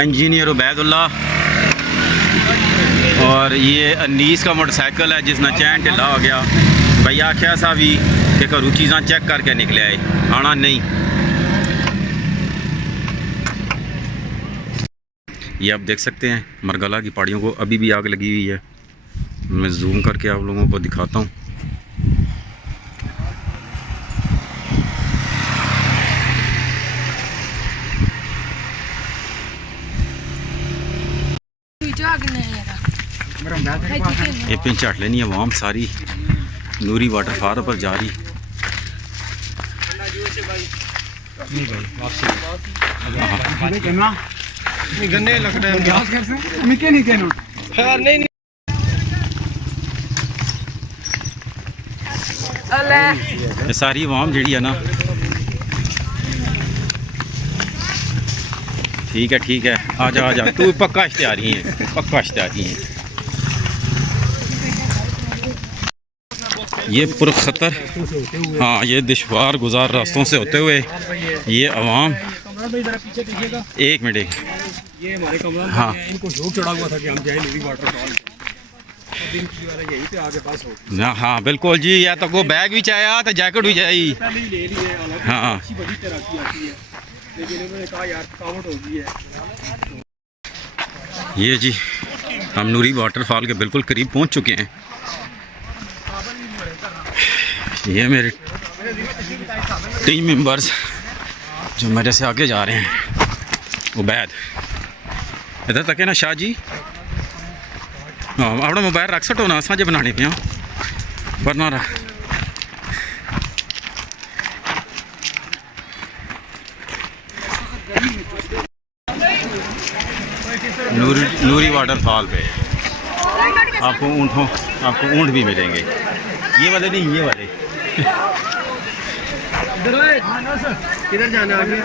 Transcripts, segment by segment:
Engineer Ubaidullah और ये अनीस का मोटरसाइकिल है जिसना चैन ढिला हो गया। भैया आख्या सा भी कि घरों चीज़ा चेक करके निकले आए, आना नहीं। ये आप देख सकते हैं मरगला की पहाड़ियों को अभी भी आग लगी हुई है। मैं जूम करके आप लोगों को दिखाता हूँ। ये पिन चाट लेनी है वहाँ सारी नूरी वाटरफॉल पर जा रही। ये सारी वाम जी है ना। ठीक है आजा आजा, तू पक्का इश्तिहारी है, पक्का इश्तिहारी है। ये पुरखतर, हाँ ये दुश्वार गुजार रास्तों से होते हुए ये अवाम, एक मिनट, ये हमारे कमरा हाँ इनको शौक चढ़ा हुआ था कि हम जाए नूरी वाटरफॉल, यहीं पे आगे पास हो ना। हाँ बिल्कुल जी, या तो को बैग भी चाहिए तो जैकेट भी चाहिए। हाँ ये जी हम नूरी वाटरफॉल के बिल्कुल करीब पहुंच चुके हैं। ये मेरे टीम मेंबर्स जो मेरे से आगे जा रहे हैं। उबैद इधर तक है ना शाह जी। हाँ अपना मोबाइल रख सटो ना, साझे बनाने पे वरना रख। नूरी वाटरफॉल पे आपको ऊँट भी मिलेंगे। ये वाले नहीं, ये वाले। किधर जाना है?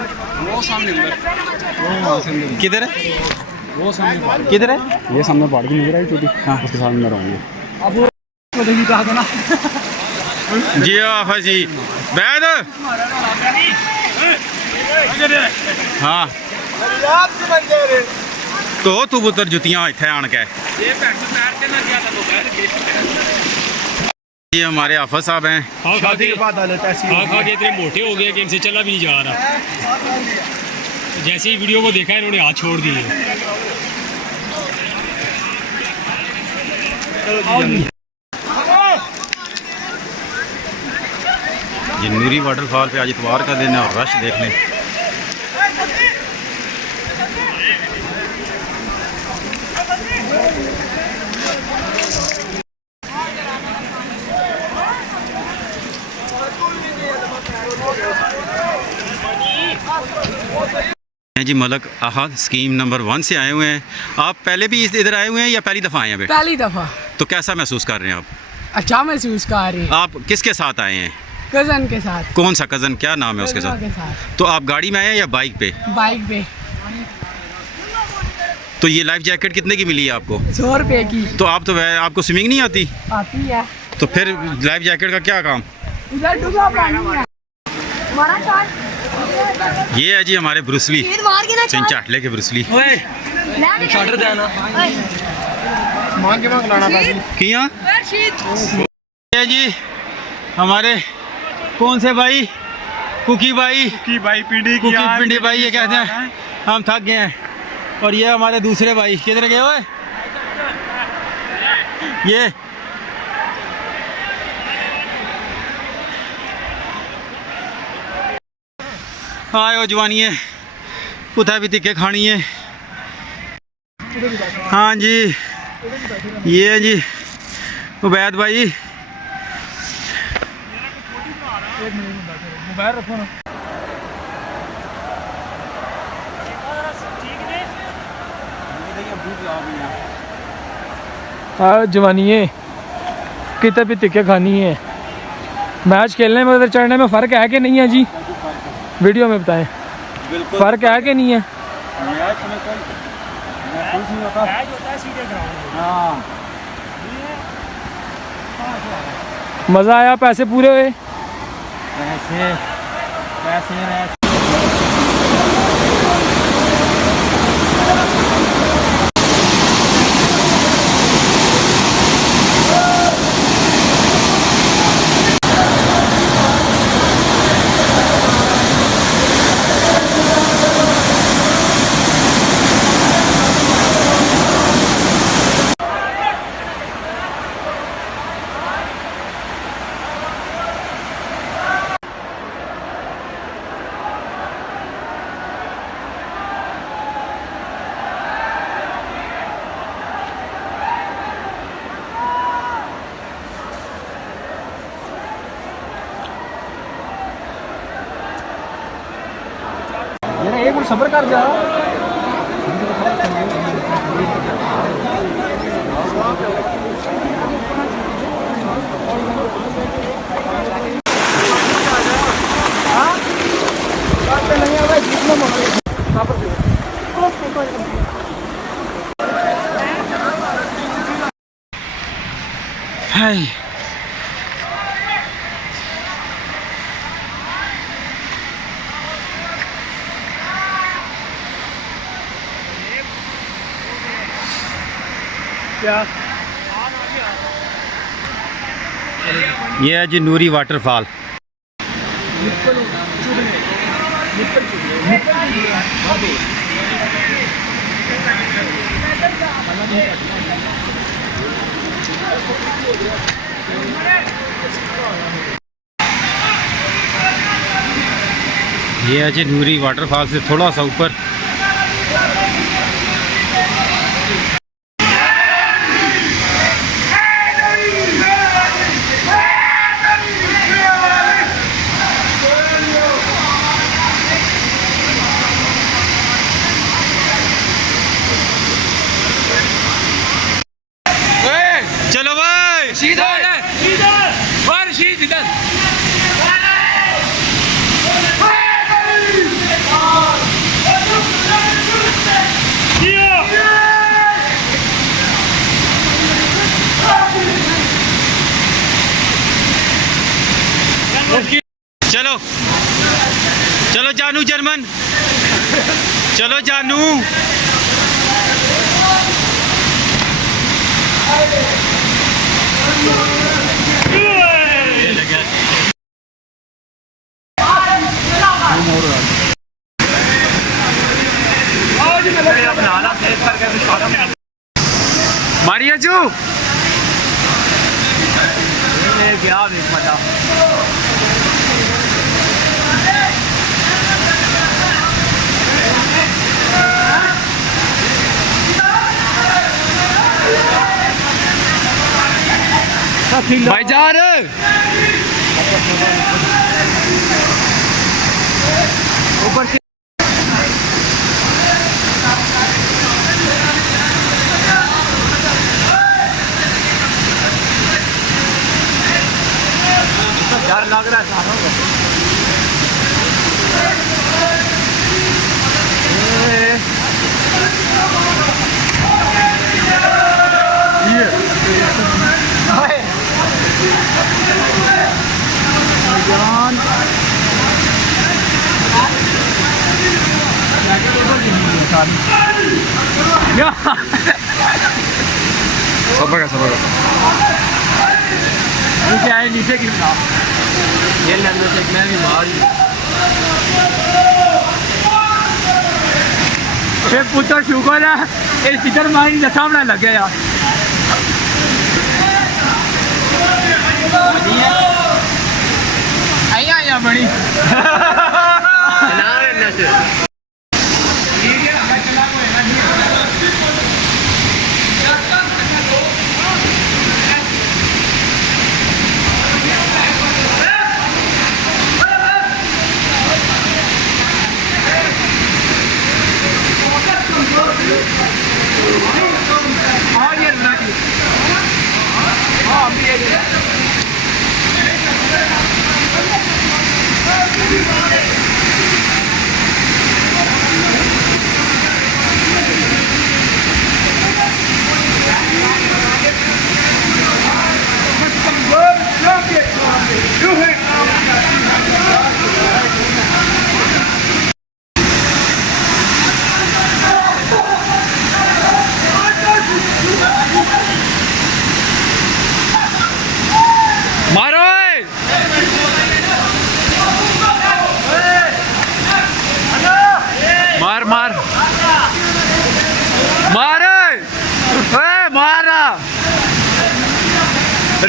वो सामने किधर है? वो सामने किधर है? ये सामने पहाड़ की नजर आई छोटी। हाँ उसके सामने रहूँगी। अब वो जी आफा जी बैद हाँ तो तू पुत्र जुतियाँ इतने आन के ये हमारे आफा साहब हैं। खा के इतने मोटे हो गए कि इनसे चला भी नहीं जा रहा। जैसे ही वीडियो को देखा इन्होंने हाथ छोड़ दिए। ये नूरी वाटरफॉल पे आज इतवार का दिन है और रश देख लें। जी मलक अहद स्कीम नंबर 1 से आए हुए हैं। आप पहले भी इधर आए हुए हैं या पहली दफ़ा आए हैं? पहली दफ़ा। तो कैसा महसूस कर रहे हैं आप? अच्छा महसूस कर रहे हैं। आप किसके साथ आए हैं? कज़न के साथ। कौन सा कज़न, क्या नाम है उसके साथ? तो आप गाड़ी में आए हैं या बाइक पे? बाइक पे। तो ये लाइफ जैकेट कितने की मिली है आपको? 100 रुपये की। तो आप तो आपको स्विमिंग नहीं आती? आती है। तो फिर लाइफ जैकेट का क्या काम? ये है जी हमारे ब्रूसली, चाटले के ब्रूसली। किया ये जी हमारे कौन से भाई? कुकी भाई पिंडी भाई ये कहते हैं हम थक गए हैं। और ये हमारे दूसरे भाई किधर गए हुए? ये हाँ जवानी है कुत्ता भी तिक्के खानी है। हाँ जी ये है जी उबैद भाई। जवानी है कितने भी तिक्के खानी है। मैच खेलने में उधर चढ़ने में फ़र्क है कि नहीं है जी? वीडियो में बताएं फ़र्क है कि नहीं है? मैच में कोई महसूस नहीं होता। मैच होता है सीधे ग्राउंड में। हाँ मज़ा आया, पैसे पूरे हुए। वैसे वैसे वैसे एक मिनट सबर कर जा हाय क्या ये है जी नूरी वाटरफॉल। ये है जी नूरी वाटरफॉल से थोड़ा सा ऊपर। चलो भाई सीधा सीधा शीत इधर चलो चलो जानू जर्मन चलो जानू मारिया जू क्या पता भाईजान ऊपर से डर लग रहा है सबर नीचे आए नीचे गिरना ये लेने से मैं भी मार फिर पुत्र शुक्र है ये चित्र मारी के सामने लग गया यार आया बड़ी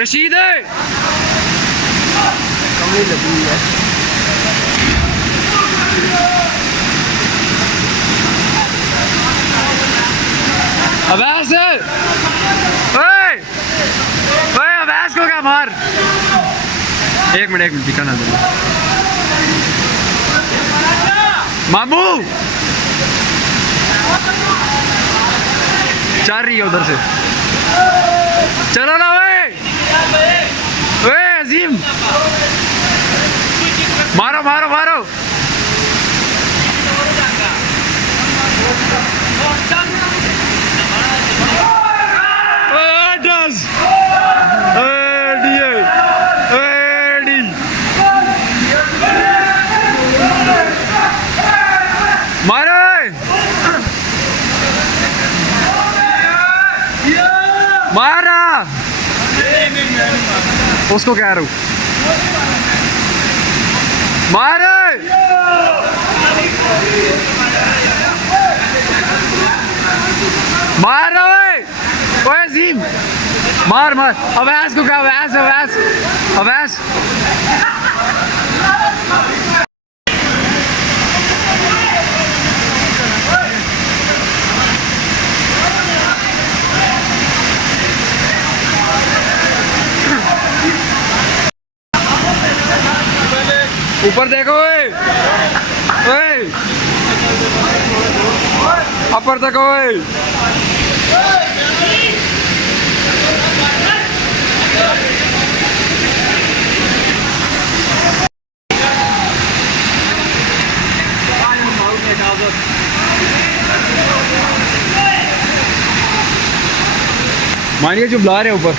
रशीद कमली लगी हुई है। अवैस ओए ओए अवैस को क्या मार। एक मिनट टिका ना दे मामू चल रही है उधर से। चलो ना ओए ओए अजीम मारो मारो मारो। मारा उसको कह रहा हूँ मारे मार ओए अजीम मार मार। अवैस को क्या अवैस अवैस अवैस ऊपर देखो ओए ओए अपर देखो ओए। मानिए जो बुला रहे ऊपर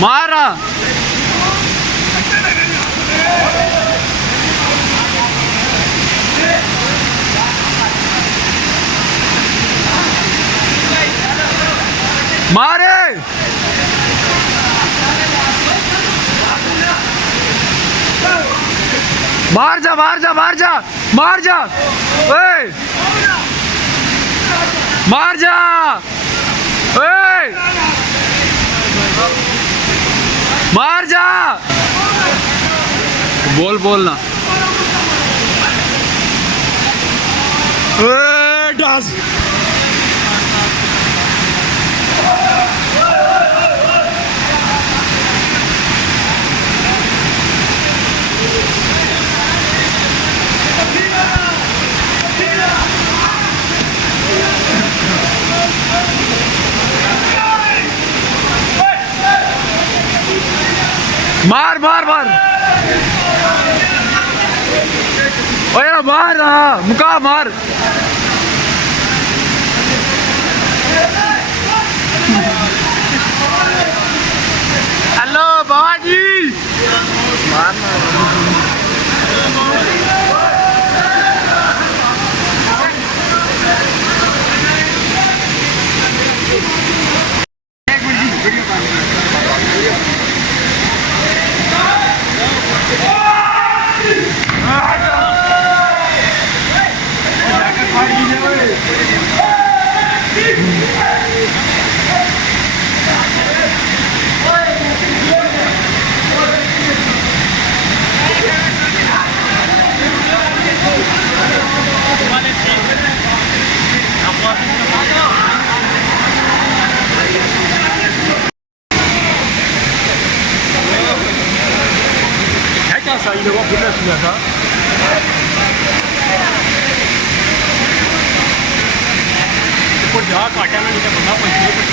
मारा। मारे मार जा मार जा मार जा मार जा ओए मार जा ओए मार जा। बोल बोलना ओए डांस मार मार मार ओए मार ना मुका मार। हेलो बाबा जी मार il doit faire ça. Por já, com a câmera não tem nada.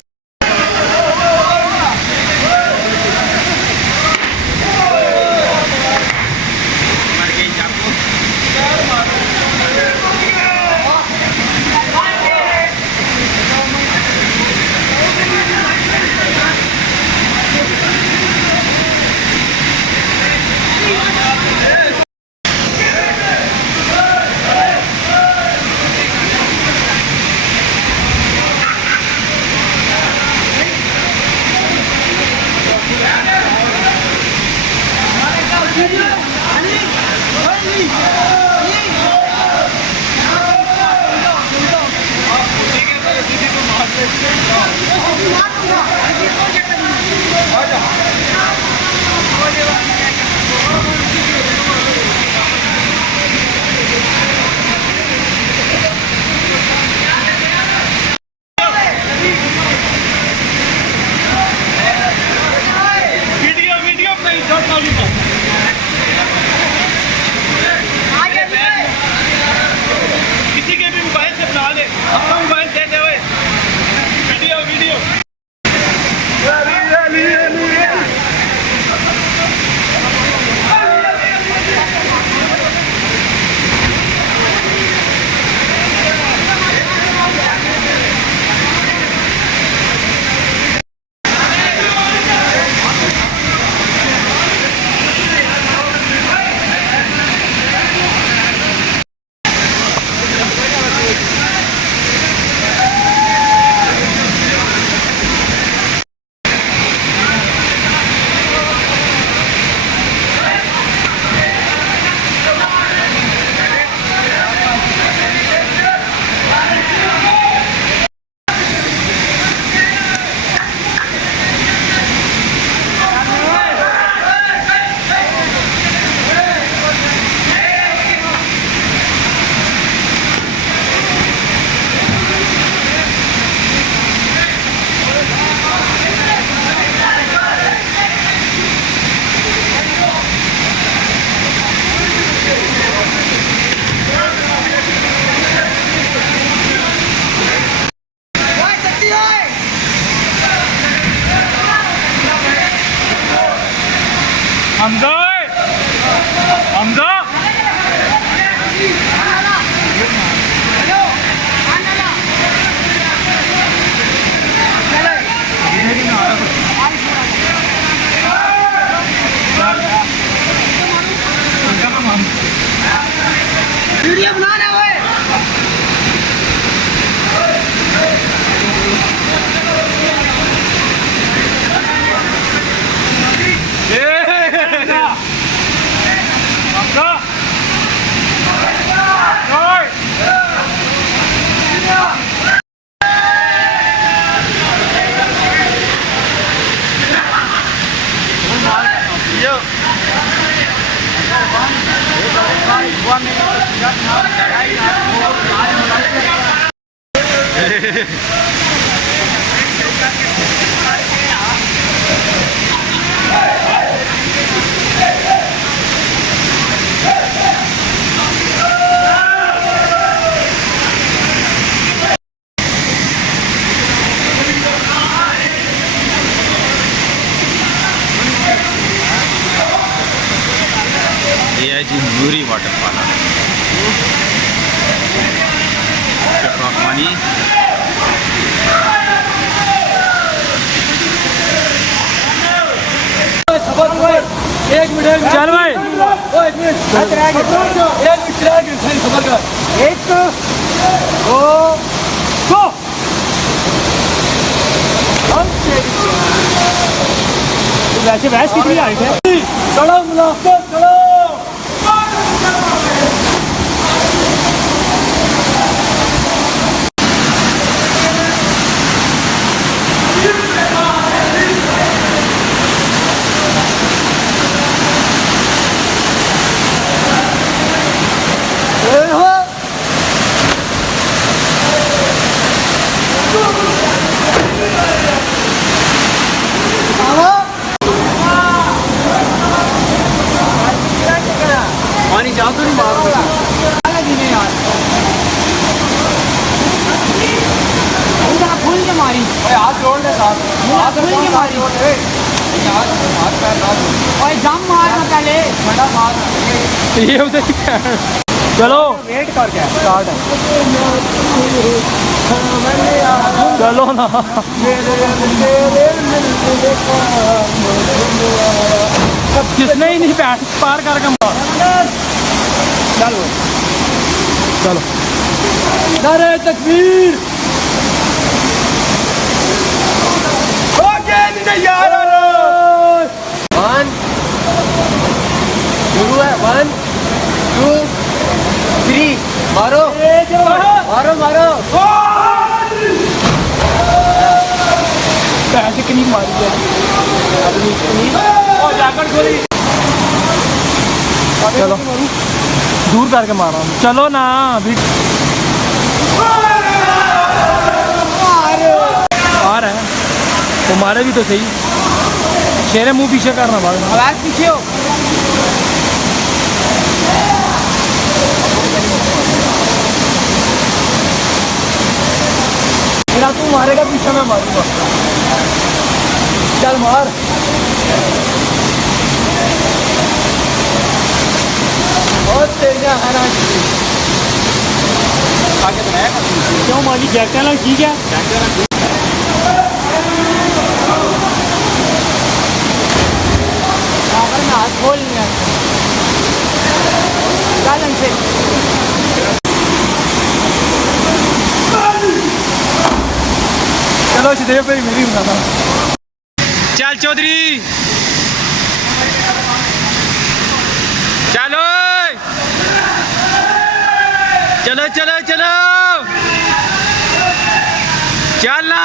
Hamza Hamza video बनाना है ये है जी नूरी वाटरफॉल पानी एक मिनट चल भाई एक मिनट एक दो गो वैसे भैंस कितनी हाइट है चलो मुलाकात चलो पानी जा तो नहीं मार भूल के मारी हाथ जोड़ ले साथ हाथ भूल के मारी हाथ पैर और जम मारना पहले बड़ा मार ये उधर चलो वेट कर क्या स्टार्ट है चलो ना किसने ही नहीं पैर पार करके मार चलो चलो नारे तकबीर यार 1 शुरू है 1 2 3 मारो मारो मारो पैसे कितनी मारी है आदमी और जाकर गोली चलो दूर करके मारा चलो ना अभी आ रहा है तो मारे भी तो सही शेरे मुंह पीछे करना बाद आवाज पीछे हो मारेगा पीछे मैं मारूंगा। चल मार। बहुत तेज है ना। आगे तो है क्यों माली जैकटे लग ठीक है। अगर मैं हाथ खोल नहीं आता चल से चलो सीधे पे मेरी बताता। चल चौधरी चलो चलो चलो चलो चल ना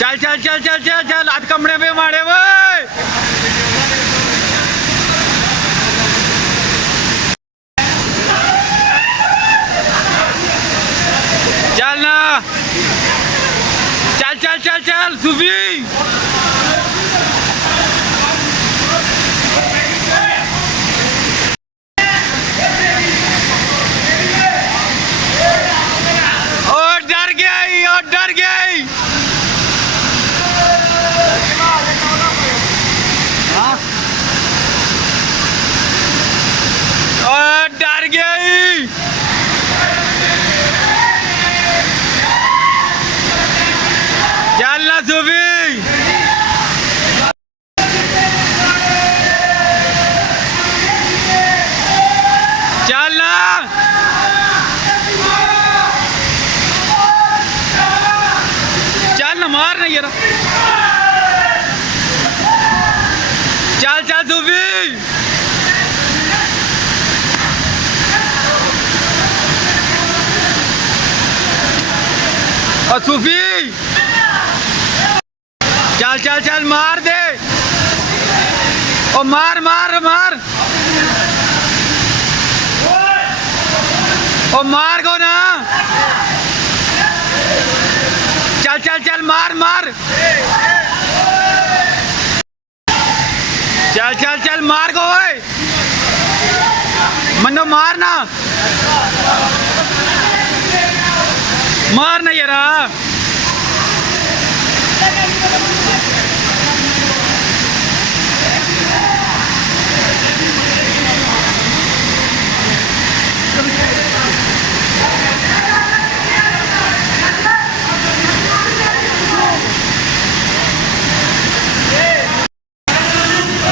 चल चल चल चल चल चल हाथ कमरे पे मारे वो चल ना चल चल चल चल सूफी चल चल सूफी और सूफी चल चल चल मार दे और मार मार मार और मार को ना चल चल चल मार मार चल चल चल मार को ओए मन्नो मारना मारना यारा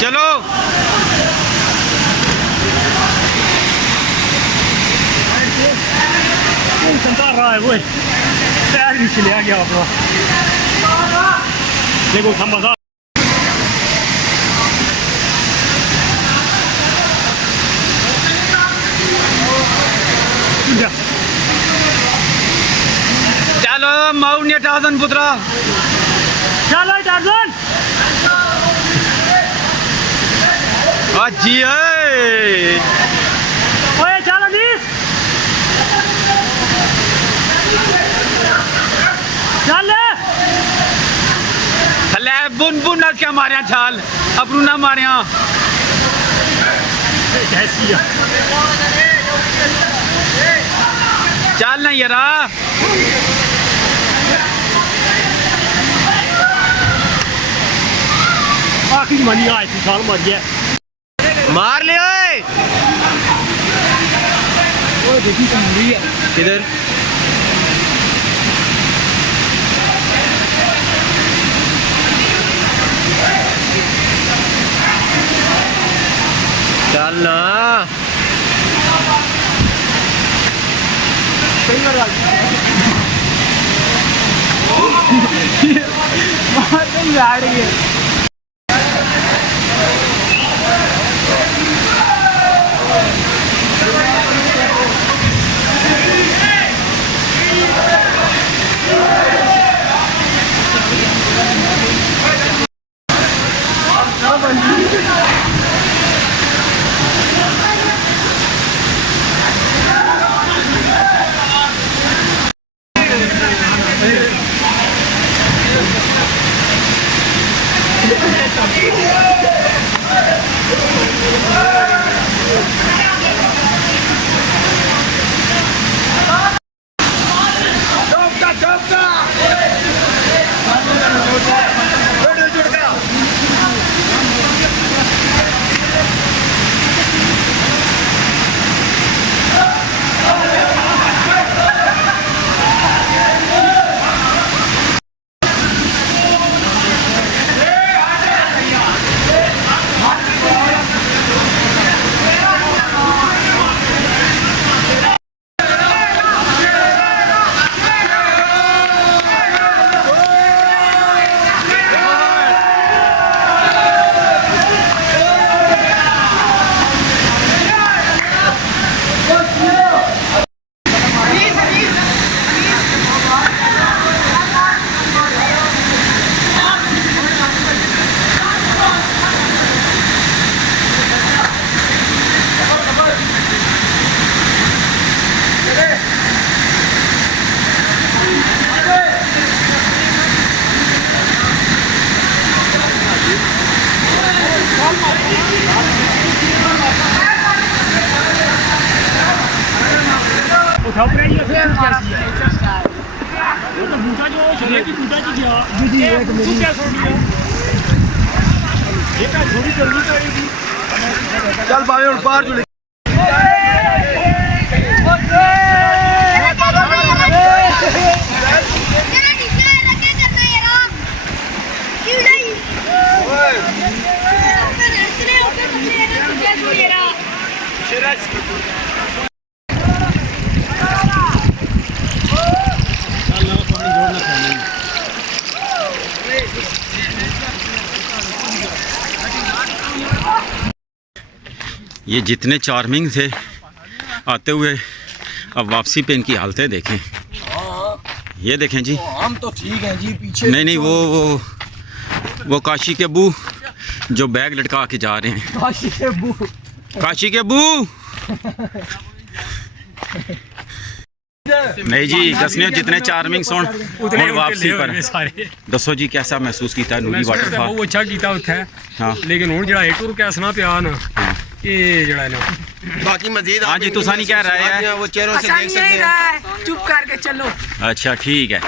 चलो चलता रहा है वो पैर भी चलिया गया अपना देखो हम मजा चलो माउंट टार्जन पुत्रा चलो टार्जन जी ओए चल अनीस चल थले बुन बुन नच क्या मारिया छाल अपनू ना मारिया कैसी है चल ना यारा आखिरी मनी आए थी साल मर गया मार ले ओए वो देखी तो मुड़ी है किधर चल ना मार नहीं आ रही है जुदा जी गया तू क्या छोड़ दिया ये क्या थोड़ी करनी पड़ेगी चल भावे और बाहर जुड़े ये जितने चार्मिंग थे आते हुए, अब वापसी पे इनकी हालतें देखें। ये देखें जी, हम तो ठीक हैं जी, पीछे नहीं नहीं वो काशी के अब्बू जो बैग लटका के जा रहे हैं। काशी के अब्बू नहीं जी, दसने जितने चार्मिंग सोन उतने और वापसी पर सारे दसो जी कैसा महसूस किया नूरी वाटरफॉल? बहुत अच्छा किया उत्थे हाँ लेकिन हुन जेड़ा एक टूर कैसना पिया ना ये जेड़ा ना बाकी मजीद हाँ जी, तुसा नहीं कह रहा है वो चेहरों से देख सकते हैं। चुप करके चलो। अच्छा ठीक है।